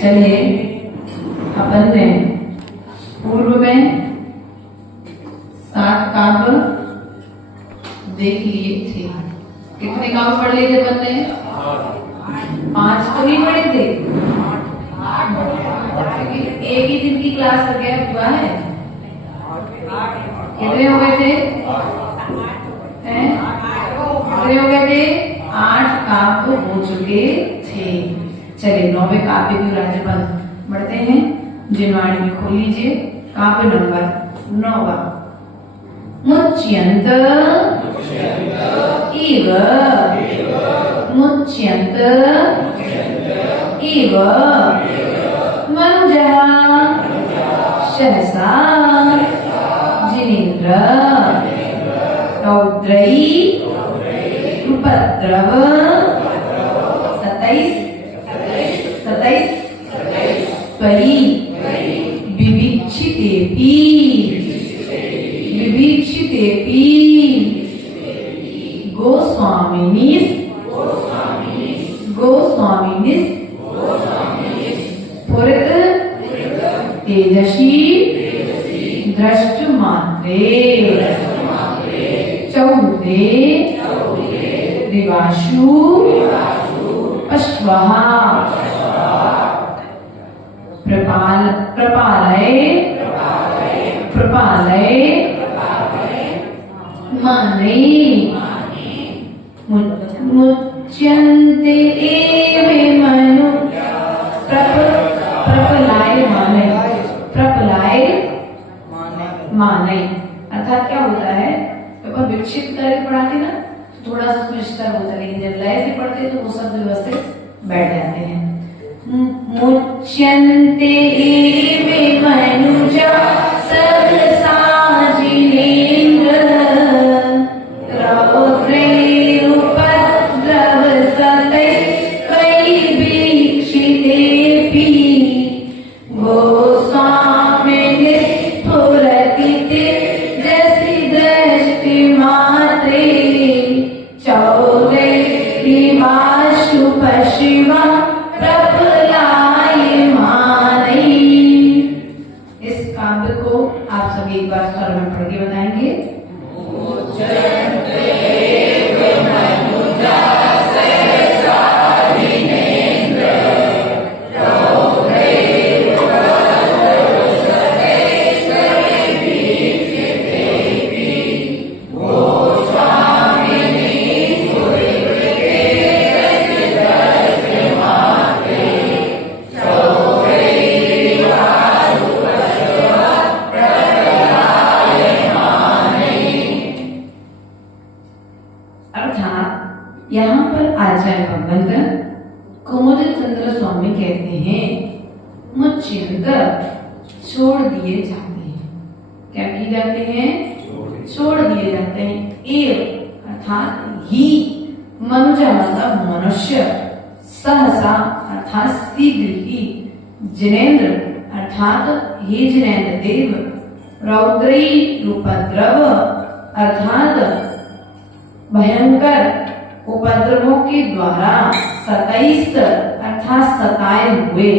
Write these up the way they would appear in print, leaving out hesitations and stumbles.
चलिए अपन ने पूर्व में 7 काव्य देख लिए थे। कितने काव्य पढ़ लिए थे अपन ने? 5 तो नहीं पढ़े थे। एक ही दिन की क्लास का गैप हुआ है। कितने हो गए थे? कितने हो गए थे? 8 काव्य हो चुके थे। चलिए 9वें काव्य की राज्यपद बढ़ते हैं। जिनवाणी में खोल लीजिए काव्य नंबर 9। मुच्यन्त इव मुच्यन्त इव मनुजः सहसा जिनेन्द्र रौद्रै उपद्रव 27 त्वयि विवीक्षितेऽपि गोस्वामिनीस् स्फुरत् तेजसी दृष्टमात्रे चौदे दिवाशु अश्वः प्रपालय माने मुच्यन्ते एव मनु प्रपलाय माने। अर्थात क्या होता है? पेपर विकसित करके पढ़ाते ना थोड़ा सा उसमें विस्तार होता है, लेकिन जब लय से पढ़ते तो वो सब व्यवस्थित बैठ जाते हैं। मुच्यन्ते एव मनुजा सहसा जिनेन्द्र रौद्रै उपद्रव 27 त्वयि विवीक्षितेऽपि गोस्वामिनीः स्फुरति तेजसि दृष्टिमात्रे चौदे दिवाशु पश्चिमा आप सभी एक बार स्वर में पढ़ के बताएंगे। यहाँ पर आचार्य भगवंत कुमुद चंद्र स्वामी कहते हैं मुच्यन्त छोड़ दिए जाते हैं। क्या किए जाते हैं? छोड़ दिए जाते हैं। एव अर्थात ही मनुजा मतलब मनुष्य सहसा अर्थात शीघ्र ही जिनेन्द्र अर्थात हे जिनेन्द्र देव रौद्री उपद्रव अर्थात भयंकर उपद्रवों के द्वारा 27 अर्थात सताए हुए।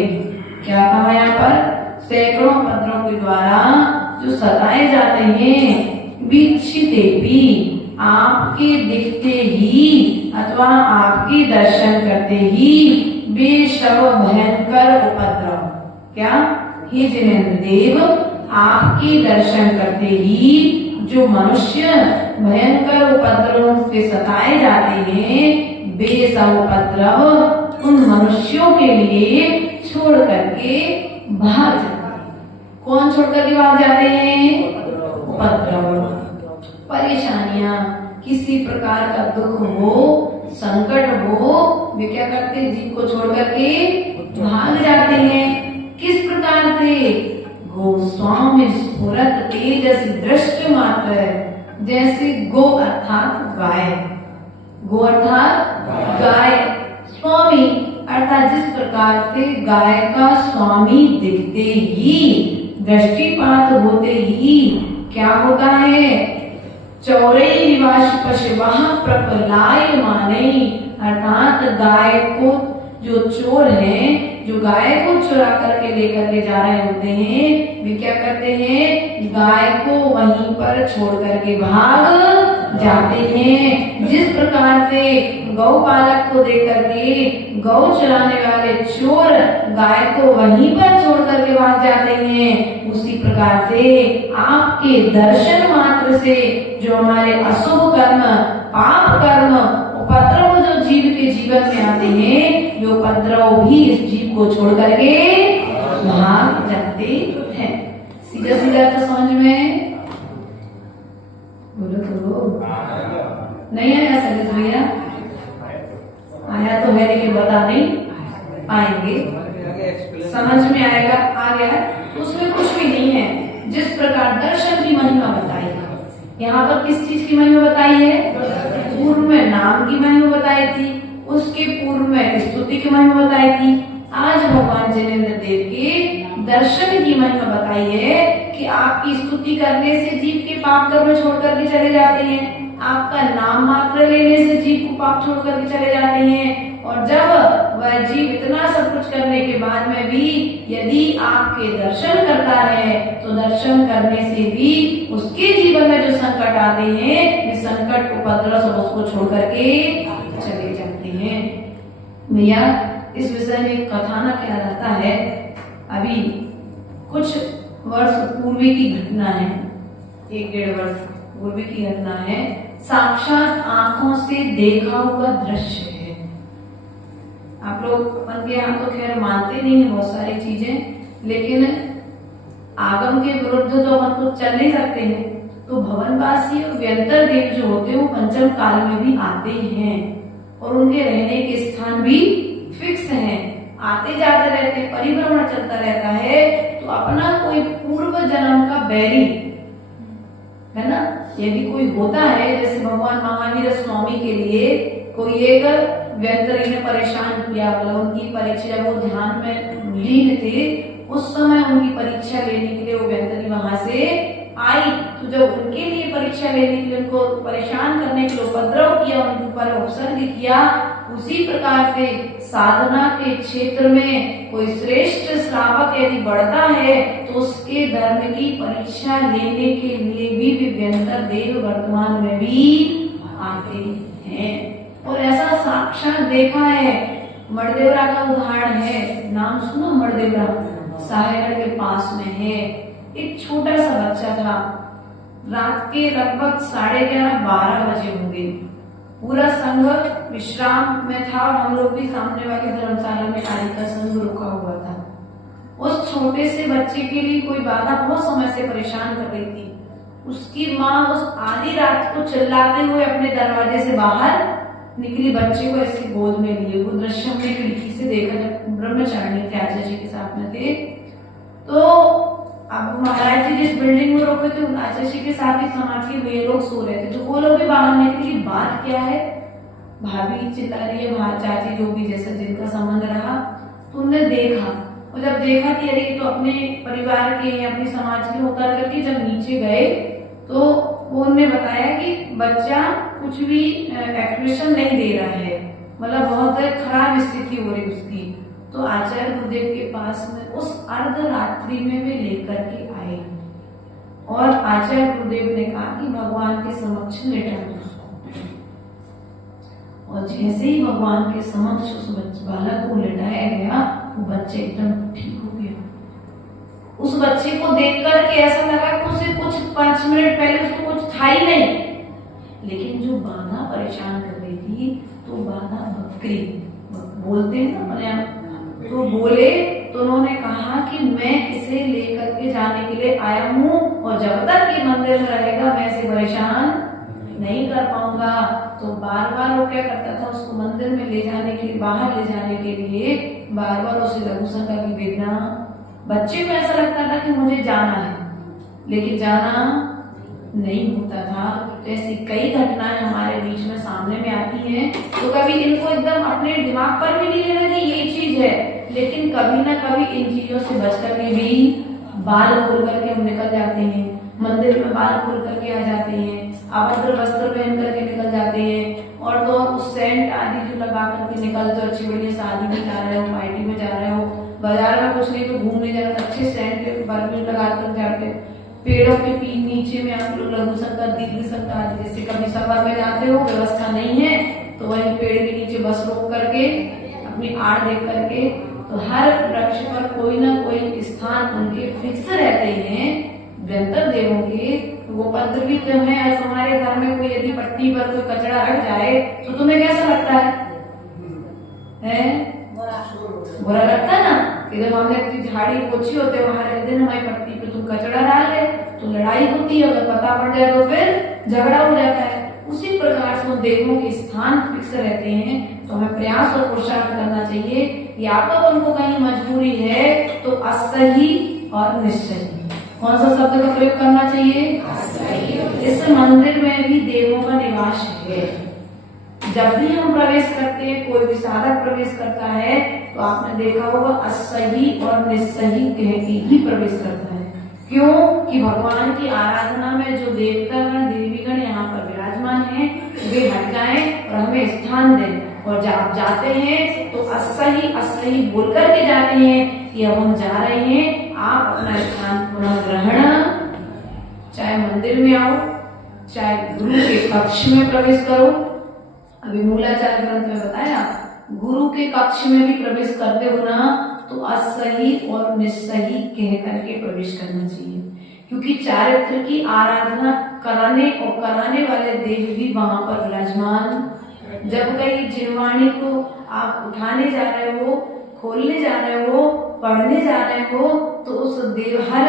क्या कहा यहाँ पर? सैकड़ों उपद्रवों के द्वारा जो सताए जाते हैं। वीक्षितेऽपि आपके दिखते ही अथवा आपके दर्शन करते ही वे सब भयंकर उपद्रव। क्या? हे जिनेन्द्र देव आपके दर्शन करते ही जो मनुष्य भयंकर उपद्रवों से सताए जाते हैं वे सब उपद्रव उन मनुष्यों के लिए छोड़ करके भाग जाते हैं। कौन छोड़ करके भाग जाते हैं? उपद्रव। परेशानियां, किसी प्रकार का दुख हो, संकट हो, वे क्या करते हैं? जीव को छोड़ करके भाग जाते हैं। किस प्रकार से? गोस्वामी स्फुरत तेजसि दृष्टि मात्र, जैसे गो अर्थात गाय, गो अर्थात गाय, स्वामी अर्थात जिस प्रकार से गाय का स्वामी दिखते ही, दृष्टिपात होते ही क्या होता है, चौरे निवास पशुवः प्रपलायमाने, अर्थात गाय को जो चोर हैं, जो गाय को चुरा करके लेकर के जा रहे होते हैं, वे क्या करते हैं, गाय को वहीं पर छोड़ करके भाग जाते हैं। जिस प्रकार से गौपालक को देख करके गौ चराने वाले चोर गाय को वहीं पर छोड़ करके भाग जाते हैं, उसी प्रकार से आपके दर्शन मात्र से जो हमारे अशुभ कर्म, पाप कर्म, उपद्रव जो जीव के जीवन में आते हैं, जो उपद्रव भी इस जीव को छोड़ करके भाग जाते हैं। सीधा सीधा तो समझ में बोलो तो नहीं आया सर भैया? आया तो है लेकिन बता नहीं पाएंगे, समझ में आएगा, आ गया तो उसमें कुछ भी नहीं है। जिस प्रकार दर्शन की महिमा बताई है, यहाँ पर किस चीज की महिमा बताई है, पूर्व में नाम की महिमा बताई थी, उसके पूर्व में स्तुति की महिमा बताई थी। आज भगवान जिनेंद्र देव के दर्शन की महिमा बताई है कि आपकी स्तुति करने से जीव के पाप कर्म छोड़ करके चले जाते हैं, आपका नाम मात्र लेने से जीव को पाप छोड़ करके चले जाते हैं। और जब वह जीव इतना सब कुछ करने के बाद में भी यदि आपके दर्शन करता है, तो दर्शन करने से भी उसके जीवन में जो संकट आते हैं, वे संकट उपद्रव सब उसको छोड़ करके चले जाते हैं। भैया इस विषय में कथाना क्या रहता है, अभी कुछ वर्ष पूर्व की घटना है, 1-1.5 वर्ष पूर्व की घटना है, साक्षात आंखों से देखा हुआ दृश्य है। आप लोग अपन के यहाँ तो खैर मानते नहीं है बहुत सारी चीजें, लेकिन आगम के विरुद्ध तो अपन को चल नहीं सकते हैं। तो भवनवासी और व्यंतर देव जो होते हैं वो पंचम काल में भी आते ही हैं और उनके रहने के स्थान भी फिक्स हैं, आते जाते रहते, परिभ्रमण चलता रहता है। तो अपना कोई पूर्व जन्म का बैरी है ना, यदि कोई होता है, जैसे भगवान महावीर स्वामी के लिए कोई एक व्यंतरी ने परेशान किया, मतलब उनकी परीक्षा, वो ध्यान में लीन थे, उस समय उनकी परीक्षा लेने के लिए वो व्यंतरी वहां से आई। तो जब उनके लिए परीक्षा लेने के लिए, उनको परेशान करने के लिए उपद्रव किया, उनके ऊपर उपसर्ग किया, उसी प्रकार से साधना के क्षेत्र में कोई श्रेष्ठ श्रावक यदि बढ़ता है तो उसके धर्म की परीक्षा लेने के लिए भी व्यंतर देव वर्तमान में भी आते हैं। और ऐसा साक्षात देखा है, मड़देवरा का उदाहरण है, नाम सुनो मड़देवरा, साहेगढ़ के पास में है। एक छोटा सा बच्चा था, रात के लगभग 11:30-12 बजे होंगे, पूरा संघ विश्राम में था और हम लोग भी सामने वाली धर्मशाला में आदि का संघ रुका हुआ था। उस छोटे से बच्चे के लिए कोई बाधा बहुत समय से परेशान कर रही थी। उसकी माँ उस आधी रात को चिल्लाते हुए अपने दरवाजे से बाहर निकली, बच्चे को ऐसी गोद में लिए। वो दृश्य हमने खिड़की से देखा जब ब्रह्मचारिणी थे, आचार्य जी के साथ में थे। तो अब महाराज जी जिस बिल्डिंग में रुके थे, आचार्य जी के साथ ही समाज के वे लोग सो रहे थे। तो वो लोग भी बाहर निकली, बात क्या है, भाभी चिल्ला रही है, चाची जो भी जैसा जिनका संबंध रहा। तो उन्होंने देखा, और जब देखा कि अरे तो अपने परिवार के, अपने समाज के उतर करके जब नीचे गए तो वो उन्होंने बताया कि बच्चा कुछ भी एक्सप्रेशन नहीं दे रहा है, मतलब बहुत खराब स्थिति हो रही उसकी। तो आचार्य गुरुदेव के पास में उस अर्धरात्रि में वे लेकर के आए और आचार्य गुरुदेव ने कहा कि भगवान के समक्ष लेटा दो उसको। और जैसे ही भगवान के समक्ष उस बालक को लेटाया गया, वो बच्चे एकदम ठीक हो गया। उस बच्चे को देख करके ऐसा लगा कि उसे कुछ 5 मिनट पहले उसको कुछ था ही नहीं, लेकिन जो बाधा परेशान कर रही थी, तो बाधा बकरी बोलते हैं ना अपने आप, तो बोले। तो उन्होंने कहा कि मैं इसे लेकर के जाने के लिए आया हूँ और जब तक ये मंदिर में रहेगा मैं इसे परेशान नहीं कर पाऊंगा। तो बार बार वो क्या करता था, उसको मंदिर में ले जाने के लिए, बाहर ले जाने के लिए बार बार उसे लघु शंका की वेदना। बच्चे को ऐसा लगता था कि मुझे जाना है, लेकिन जाना नहीं होता था। तो ऐसी कई घटनाएं हमारे बीच में सामने में आती हैं। तो कभी इनको एकदम अपने दिमाग पर भी नहीं लेना कि ये चीज है, लेकिन कभी ना कभी इन चीजों से बच करके भी बाल खोल करके हम निकल जाते हैं, मंदिर में बाल खोल करके आ जाते हैं, अभद्र वस्त्र पहन करके निकल जाते हैं, और तो उस सेंट आदि जो लगा करके निकलते हो, अच्छी बढ़िया शादी में जा रहे हो, पार्टी में जा रहे हो, बाजार में कुछ नहीं तो घूमने जा रहे हो, अच्छे सेंट परफ्यूम लगा कर जाते हो, पेड़ों के नीचे में आप लोग लघु संकर दीर्घ संकर आदि, जैसे कभी सफर में जाते हो, व्यवस्था नहीं है तो वही पेड़ के नीचे बस रोक करके अपनी आड़ देख करके, तो हर वृक्ष पर कोई ना कोई स्थान उनके फिक्स रहते हैं व्यंतर देवों के। तो वो पत्र भी तो है। और तुम्हारे घर में कोई यदि पट्टी पर कोई कचरा रख जाए तो तुम्हें कैसा लगता है? बुरा लगता है ना, कि जब हमने झाड़ी पोछी होते वहां एक दिन हमारी पट्टी पे तुम कचरा डाल गए तो लड़ाई होती है, अगर पता पड़ जाए तो फिर झगड़ा हो जाता है। उसी प्रकार से उन देवों के स्थान फिक्स रहते हैं। तो हमें प्रयास और पुरुषार्थ करना चाहिए। या तो उनको कहीं मजबूरी है तो असही और निश्चयी, कौन सा शब्द का प्रयोग करना चाहिए? इस मंदिर में भी देवों का निवास है। जब भी हम प्रवेश करते हैं, कोई भी साधक प्रवेश करता है तो आपने देखा होगा असही और निस्सही कह के ही प्रवेश करता है। क्यों? कि भगवान की आराधना में जो देवतागण देवीगण यहाँ पर विराजमान हैं वे हट जाएं और हमें स्थान दें। और जब आप जाते हैं तो असही असही बोल करके जाते हैं कि अब हम जा रहे हैं, आप अपना स्थान पुनः ग्रहण, चाहे मंदिर में आओ, चाहे गुरु के कक्ष में प्रवेश करो। अभी मूलाचार्य ग्रंथ में बताया, गुरु के कक्ष में भी प्रवेश करते हो ना तो असही और निस्सही कह करके प्रवेश करना चाहिए, क्योंकि चारित्र की आराधना कराने वाले देव भी वहां पर विराजमान। जब कहीं जिनवाणी को आप उठाने जा रहे हो, खोलने जा रहे हो, पढ़ने जा रहे हो, तो उस देव हर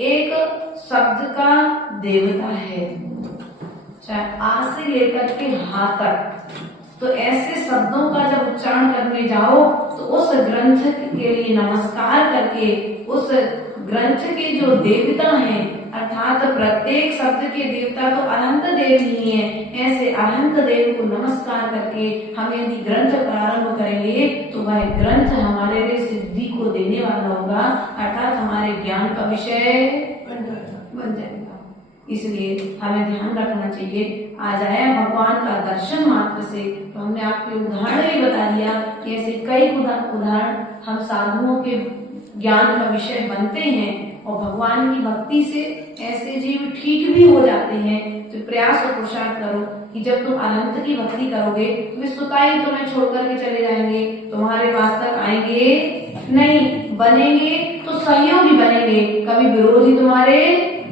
एक शब्द का देवता है, चाहे आ से लेकर के हा तक। तो ऐसे शब्दों का जब उच्चारण करने जाओ तो उस ग्रंथ के लिए नमस्कार करके, उस ग्रंथ के जो देवता हैं, अर्थात प्रत्येक शब्द के देवता तो अनंत देव ही हैं, ऐसे अनंत देव को नमस्कार करके हम यदि ग्रंथ प्रारंभ करेंगे तो वह ग्रंथ हमारे लिए सिद्धि को देने वाला होगा, अर्थात हमारे ज्ञान का विषय बन जाएगा। इसलिए हमें ध्यान रखना चाहिए। आज आया भगवान का दर्शन मात्र से, तो हमने आपके उदाहरण ही बता दिया कि ऐसे कई उदाहरण हम साधुओं के ज्ञान का विषय बनते हैं और भगवान की भक्ति से ऐसे जीव ठीक भी हो जाते हैं। तो प्रयास और पुरुषार्थ करो कि जब तुम अनंत की भक्ति करोगे तो वे सुताई तुम्हें छोड़ करके चले जाएंगे, तुम्हारे पास तक आएंगे नहीं, बनेंगे तो सहयोगी बनेंगे, कभी विरोधी तुम्हारे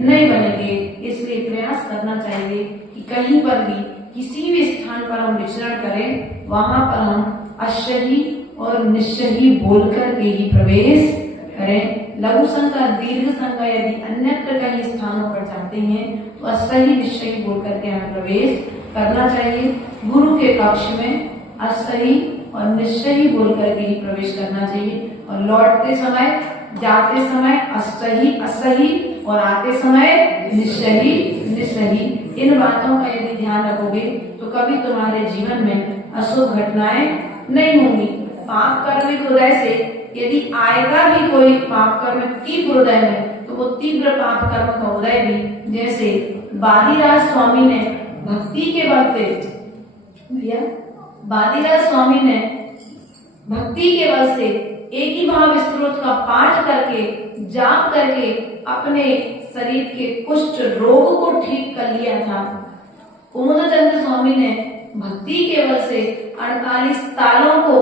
नहीं बनेंगे। इसलिए प्रयास करना चाहिए कि कहीं पर भी किसी भी स्थान पर हम विचरण करें, वहां पर हम असही और निश्चयी बोल करके ही प्रवेश करें। लघु संकर दीर्घ संकर यदि अन्यत्र कहीं स्थानों पर जाते हैं तो असही निश्चयी बोल करके हमें प्रवेश करना चाहिए। गुरु के कक्ष में असही और निश्चयी बोल करके ही प्रवेश करना चाहिए। और लौटते समय, जाते समय असही असही और आते समय निश्चयी निश्चयी। इन बातों का यदि ध्यान रखोगे तो कभी तुम्हारे जीवन में अशुभ घटनाएं नहीं होंगी। पाप कर्म हृदय से यदि आएगा भी कोई पाप कर्म तीव्र हृदय में, तो वो तीव्र पाप कर्म का उदय भी, जैसे बादीराज स्वामी ने भक्ति के बल से, भैया बादीराज स्वामी ने भक्ति के बल से एक ही महाविस्तृत का पाठ करके, जाप करके अपने शरीर के कुष्ठ रोग को ठीक कर लिया था। कुमुदचंद्र स्वामी ने भक्ति के बल से 48 तालों को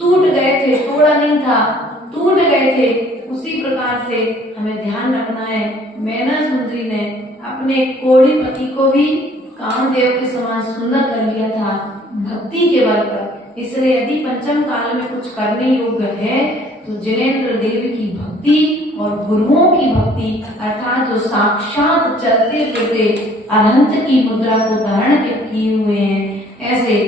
टूट गए थे, तोड़ा नहीं था, टूट गए थे। उसी प्रकार से हमें ध्यान रखना है। मैना सुंदरी ने अपने कोढ़ी पति को भी कामदेव के समान सुंदर कर लिया था भक्ति के बल पर। इसलिए यदि पंचम काल में कुछ करने योग्य है तो जिनेंद्र देव की भक्ति और गुरुओं की भक्ति, अर्थात जो साक्षात चलते फिरते अनंत की मुद्रा को धारण किए हुए हैं, ऐसे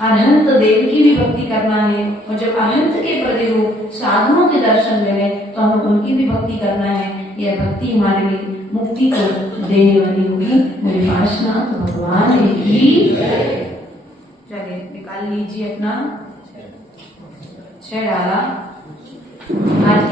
अनंत देव की भी भक्ति करना है। और जब अनंत के प्रतिरूप साधुओं के दर्शन मिले तो हमें उनकी भी भक्ति करना है। यह भक्ति हमारे लिए मुक्ति को देने वाली होगी। मेरे पार्श्वनाथ भगवान की चलिए निकाल लीजिए अपना 6 डाला। आज